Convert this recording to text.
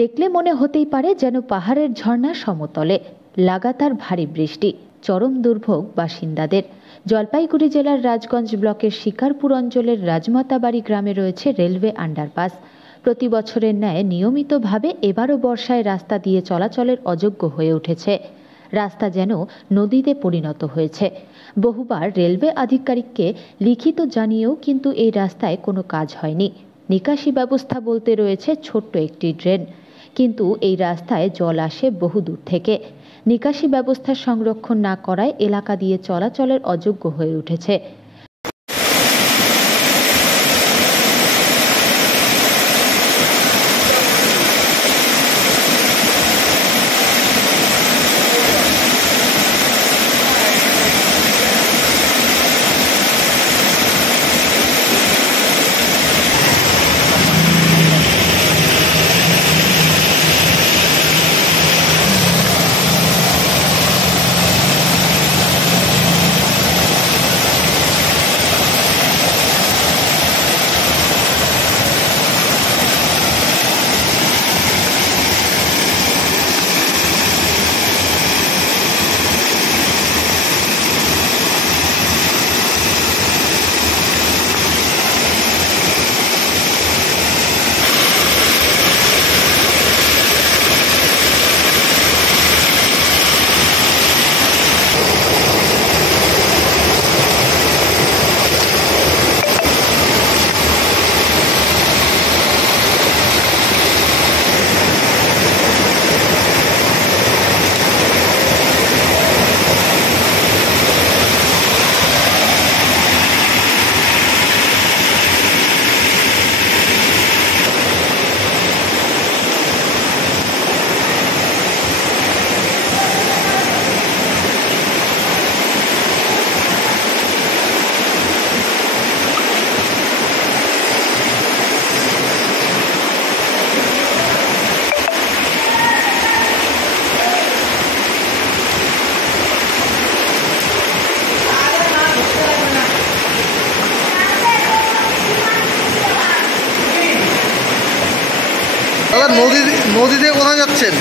দেখলে মনে হতেই পারে যেন পাহাড়ের ঝর্ণা সমতলে। লাগাতার ভারী বৃষ্টি, চরম দুর্ভোগ বাসিন্দাদের। জলপাইগুড়ি জেলার রাজগঞ্জ ব্লকের শিকারপুর অঞ্চলের রাজমাতাবাড়ি গ্রামে রয়েছে রেলওয়ে আন্ডারপাস। প্রতি বছরের ন্যায় নিয়মিতভাবে এবারও বর্ষায় রাস্তা দিয়ে চলাচলের অযোগ্য হয়ে উঠেছে। রাস্তা যেন নদীতে পরিণত হয়েছে। বহুবার রেলওয়ে আধিকারিককে লিখিত জানিয়েও কিন্তু এই রাস্তায় কোনো কাজ হয়নি। নিকাশি ব্যবস্থা বলতে রয়েছে ছোট্ট একটি ড্রেন, কিন্তু এই রাস্তায় জল আসে বহু দূর থেকে। নিকাশি ব্যবস্থা সংরক্ষণ না করায় এলাকা দিয়ে চলাচলের অযোগ্য হয়ে উঠেছে। দাদা, নদী দিয়ে কোথায় যাচ্ছেন?